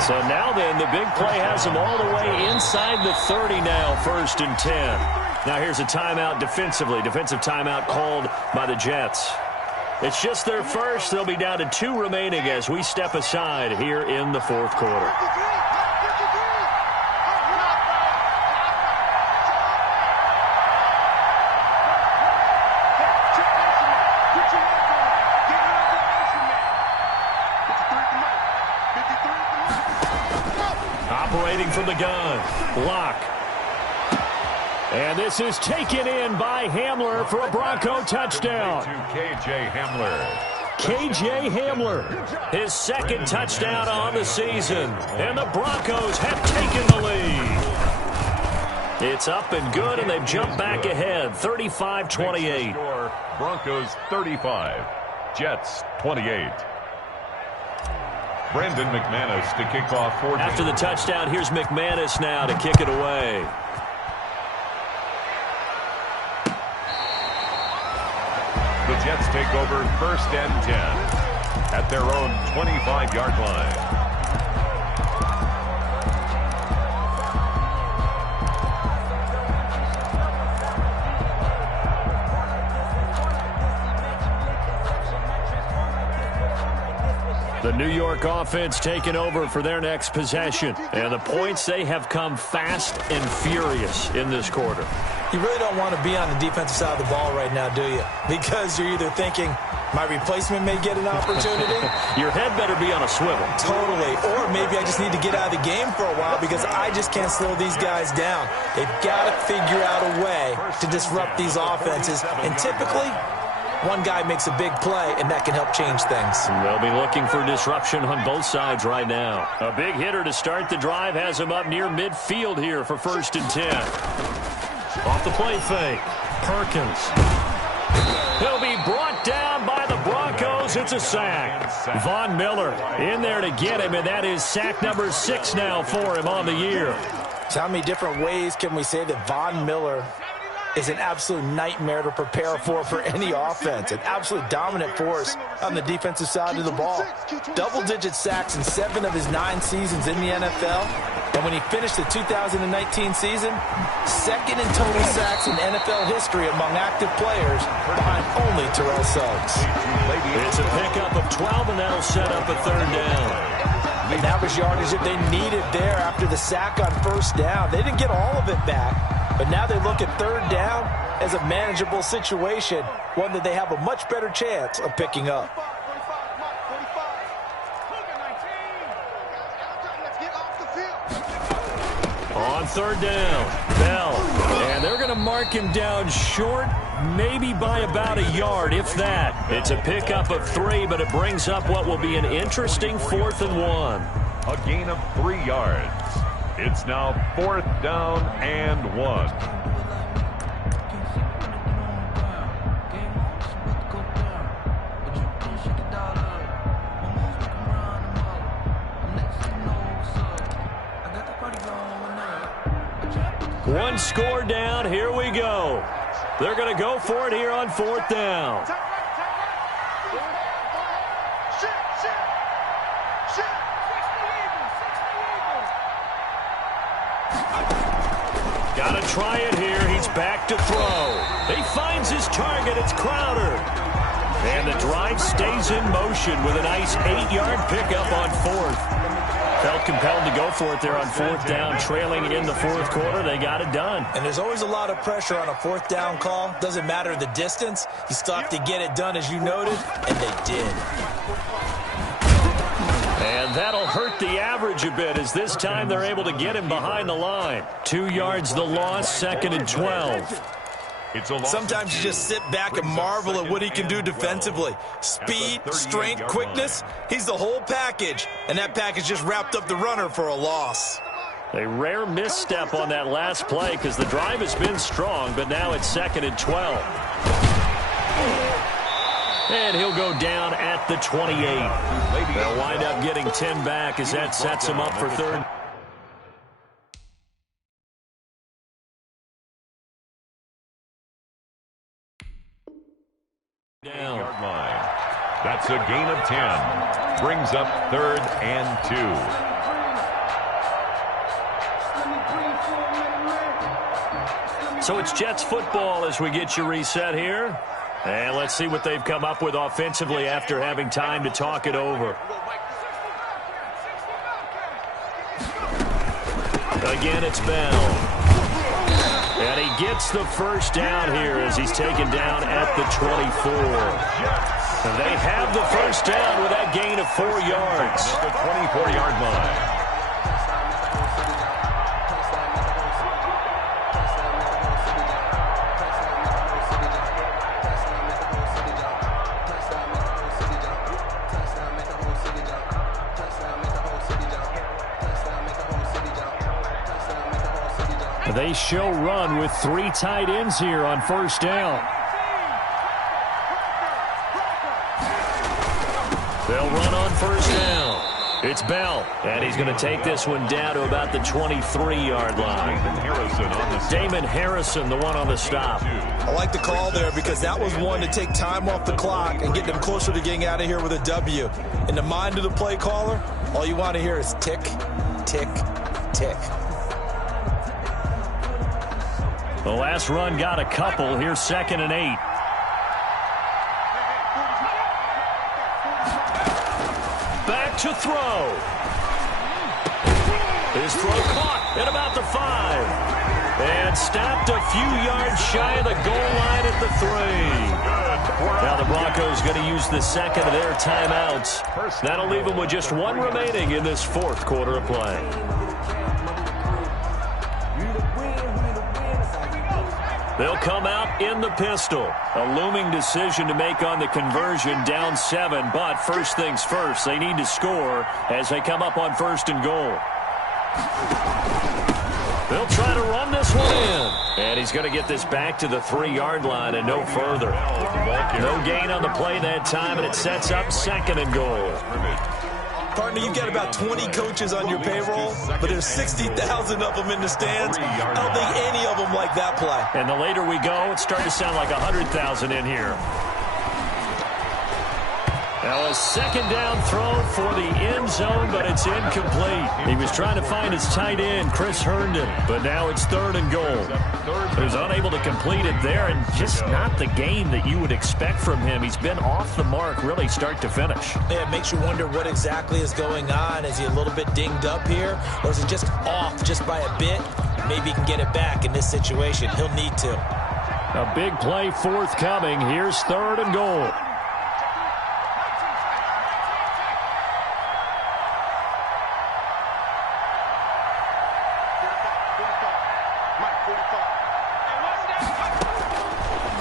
So now then, the big play has them all the way inside the 30 now, 1st and 10. Now here's a timeout defensively. Defensive timeout called by the Jets. It's just their first. They'll be down to 2 remaining as we step aside here in the 4th quarter. Operating from the gun, Locke. And this is taken in by Hamler for a Bronco touchdown. K.J. Hamler. K.J. Hamler, his 2nd touchdown on the season. And the Broncos have taken the lead. It's up and good, and they've jumped back ahead, 35-28. Broncos 35, Jets 28. Brendan McManus to kick off 14. After the touchdown, here's McManus now to kick it away. The Jets take over 1st and 10 at their own 25-yard line. The New York offense taking over for their next possession. And the points, they have come fast and furious in this quarter. You really don't want to be on the defensive side of the ball right now, do you? Because you're either thinking, my replacement may get an opportunity. Your head better be on a swivel. Totally. Or maybe I just need to get out of the game for a while because I just can't slow these guys down. They've got to figure out a way to disrupt these offenses. And typically, one guy makes a big play, and that can help change things. They'll be looking for disruption on both sides right now. A big hitter to start the drive has him up near midfield here for 1st and 10. Off the play fake. Perkins. He'll be brought down by the Broncos. It's a sack. Von Miller in there to get him, and that is sack number 6 now for him on the year. So how many different ways can we say that Von Miller is an absolute nightmare to prepare for any offense? An absolute dominant force on the defensive side of the ball. Double-digit sacks in 7 of his 9 seasons in the NFL. And when he finished the 2019 season, 2nd in total sacks in NFL history among active players, behind only Terrell Suggs. It's a pickup of 12, and that'll set up a 3rd down. And that was yardage that they needed there after the sack on 1st down. They didn't get all of it back, but now they look at 3rd down as a manageable situation, one that they have a much better chance of picking up. On 3rd down, Bell. And they're going to mark him down short, maybe by about a yard, if that. It's a pickup of 3, but it brings up what will be an interesting 4th and 1. A gain of 3 yards. It's now 4th down and 1. One score down. Here we go. They're going to go for it here on 4th down. Got to try it here. He's back to throw. He finds his target. It's Crowder. And the drive stays in motion with a nice 8-yard pickup on 4th. Felt compelled to go for it there on 4th down, trailing in the 4th quarter. They got it done. And there's always a lot of pressure on a 4th down call. Doesn't matter the distance. You still have to get it done, as you noted, and they did. And that'll hurt the average a bit, as this time they're able to get him behind the line. 2 yards the loss, 2nd and 12. Sometimes you just sit back and marvel at what he can do defensively. Speed, strength, quickness, he's the whole package. And that package just wrapped up the runner for a loss. A rare misstep on that last play because the drive has been strong, but now it's 2nd and 12. And he'll go down at the 28. They'll wind up getting 10 back as that sets him up for 3rd. Yard line. That's a gain of 10. Brings up 3rd and 2. So it's Jets football as we get you reset here. And let's see what they've come up with offensively after having time to talk it over. Again, it's Bell. And he gets the 1st down here as he's taken down at the 24. And they have the 1st down with that gain of 4 yards. The 24-yard line. They show run with 3 tight ends here on first down. They'll run on first down. It's Bell, and he's going to take this one down to about the 23-yard line. Damon Harrison, the one on the stop. I like the call there because that was one to take time off the clock and get them closer to getting out of here with a W. In the mind of the play caller, all you want to hear is tick, tick, tick. The last run got a couple. Here's 2nd and 8. Back to throw. His throw caught at about the 5. And stopped a few yards shy of the goal line at the 3. Now the Broncos going to use the second of their timeouts. That'll leave them with just 1 remaining in this 4th quarter of play. They'll come out in the pistol. A looming decision to make on the conversion, down 7. But first things first, they need to score as they come up on 1st and goal. They'll try to run this one in. And he's going to get this back to the 3-yard line and no further. No gain on the play that time, and it sets up 2nd and goal. Partner, you've got about 20 coaches on your payroll, but there's 60,000 of them in the stands. I don't think any of them like that play. And the later we go, it's starting to sound like 100,000 in here. Now a 2nd down throw for the end zone, but it's incomplete. He was trying to find his tight end, Chris Herndon, but now it's 3rd and goal. He was unable to complete it there, and just not the game that you would expect from him. He's been off the mark really start to finish. Yeah, it makes you wonder what exactly is going on. Is he a little bit dinged up here, or is he just off just by a bit? Maybe he can get it back in this situation. He'll need to. A big play forthcoming. Here's 3rd and goal.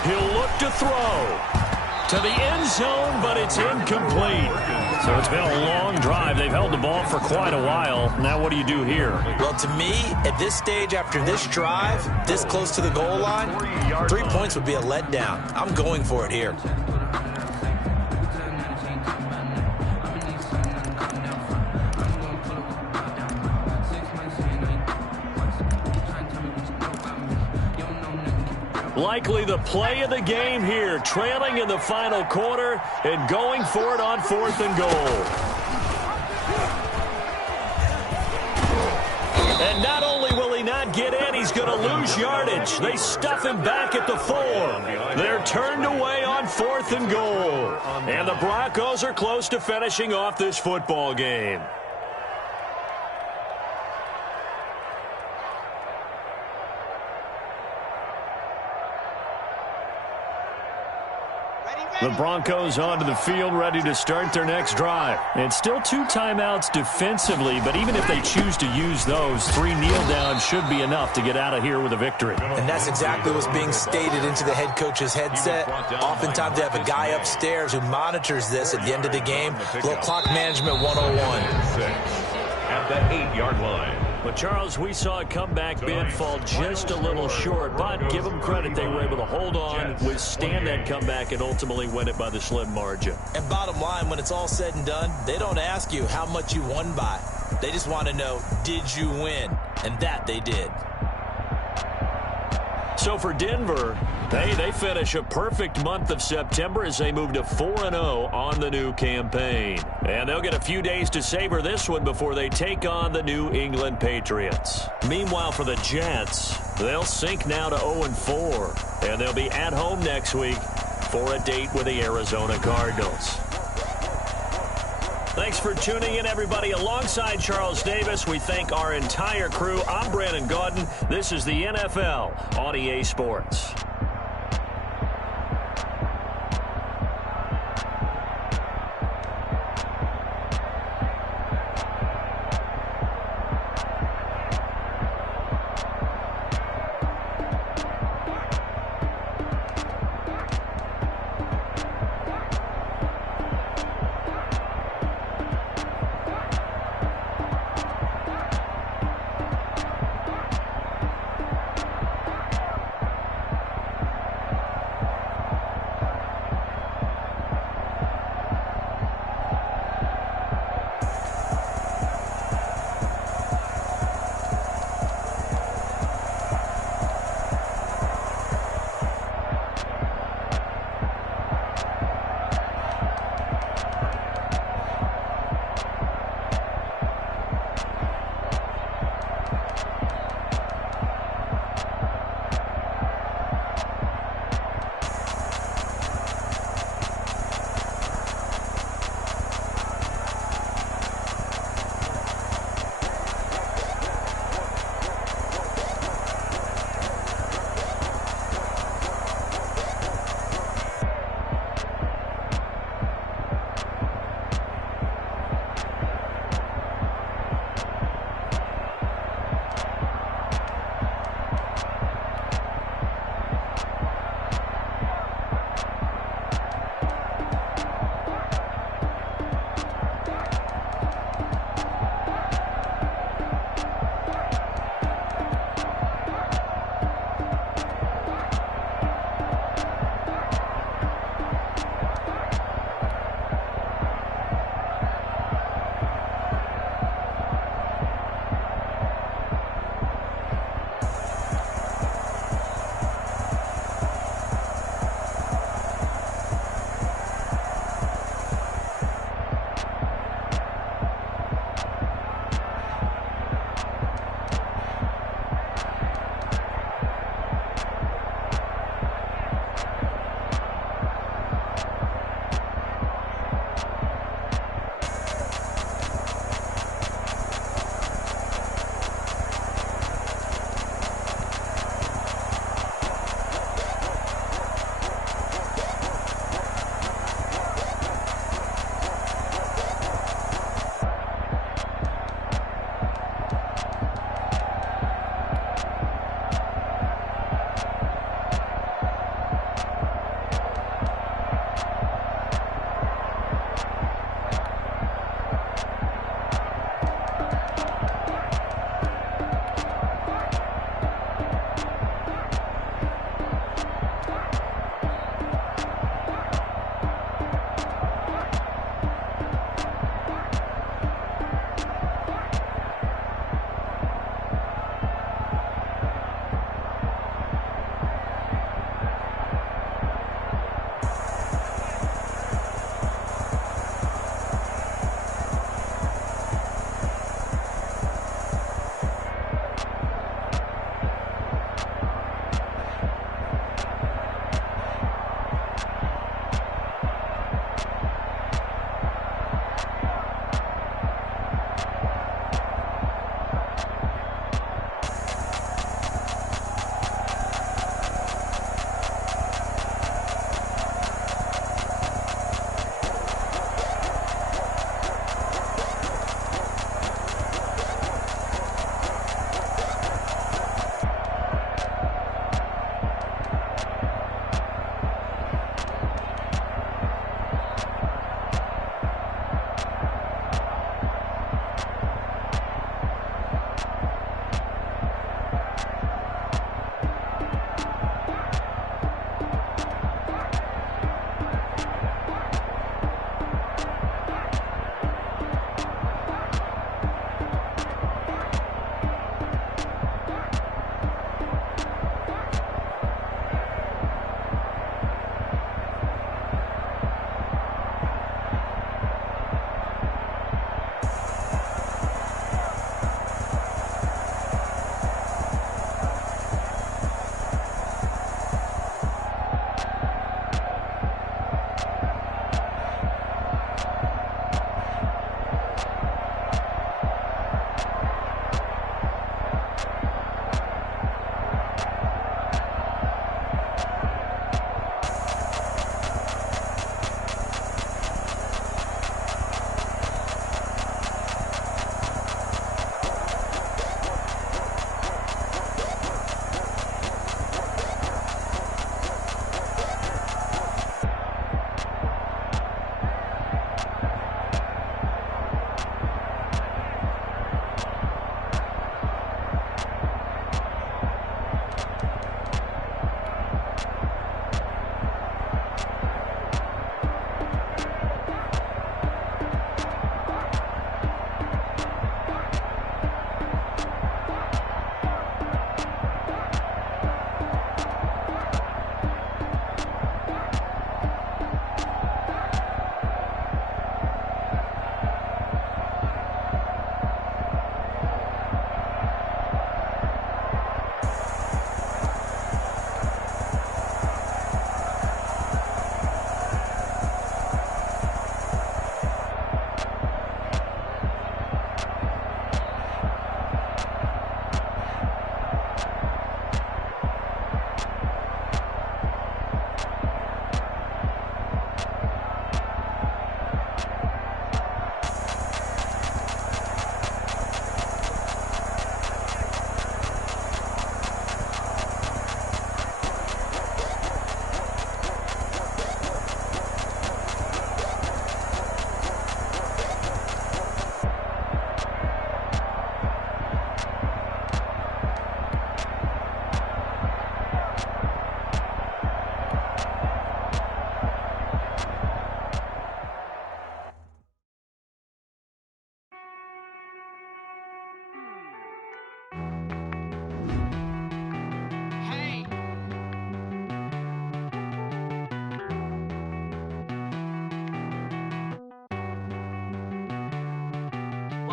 He'll look to throw to the end zone, but it's incomplete. So it's been a long drive. They've held the ball for quite a while. Now what do you do here? Well, to me, at this stage after this drive, this close to the goal line, 3 points would be a letdown. I'm going for it here. Likely the play of the game here, trailing in the final quarter and going for it on 4th and goal. And not only will he not get in, he's going to lose yardage. They stuff him back at the 4. They're turned away on 4th and goal. And the Broncos are close to finishing off this football game. The Broncos onto the field, ready to start their next drive. And still 2 timeouts defensively, but even if they choose to use those, 3 kneel downs should be enough to get out of here with a victory. And that's exactly what's being stated into the head coach's headset. Oftentimes they have a guy upstairs who monitors this at the end of the game. Little clock management 101. At the 8-yard line. But, Charles, we saw a comeback bid fall just a little short, but give them credit. They were able to hold on, withstand that comeback, and ultimately win it by the slim margin. And bottom line, when it's all said and done, they don't ask you how much you won by. They just want to know, did you win? And that they did. So for Denver, they finish a perfect month of September as they move to 4-0 on the new campaign. And they'll get a few days to savor this one before they take on the New England Patriots. Meanwhile, for the Jets, they'll sink now to 0-4. And they'll be at home next week for a date with the Arizona Cardinals. Thanks for tuning in, everybody. Alongside Charles Davis, we thank our entire crew. I'm Brandon Gaudin. This is the NFL on EA Sports.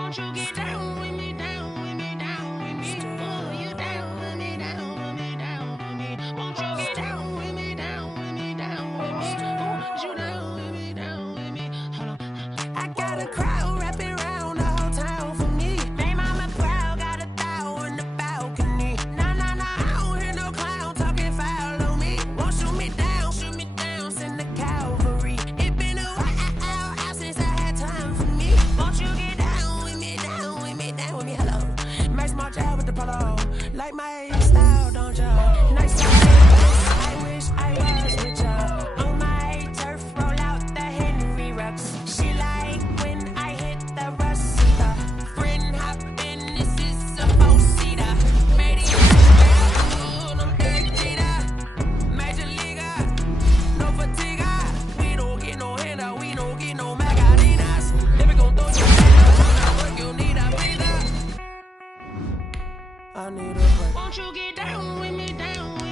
Won't you get down with me, down with me, down with me? Oh, you down with me, down with me, down with me. Won't you get down with me, down with me, down with me? Oh, you down with me, down with me? Hold on. I got a crowd wrapping around the whole town for me. Made mama proud, got a thou on the balcony. Nah, nah, nah, I don't hear no clown talking foul on me. Won't shoot me down, send the cavalry. It been a while since I had time for me. Won't you get down with me, down with me, down with me? Hello. Max March out with the polo. Like my style, don't y'all? Nice style. I wish I was with y'all. On my turf, roll out the Henry Rux. She like when I hit the Rasta. Friend hop in, this is a four-seater. Made it, I'm big cheetah. Major leaguer, no fatigue. We don't get no handout, we don't get no Macrude's. Never gon' throw you down, work, you need a breather. I need a break. Won't you get down with me, down with me?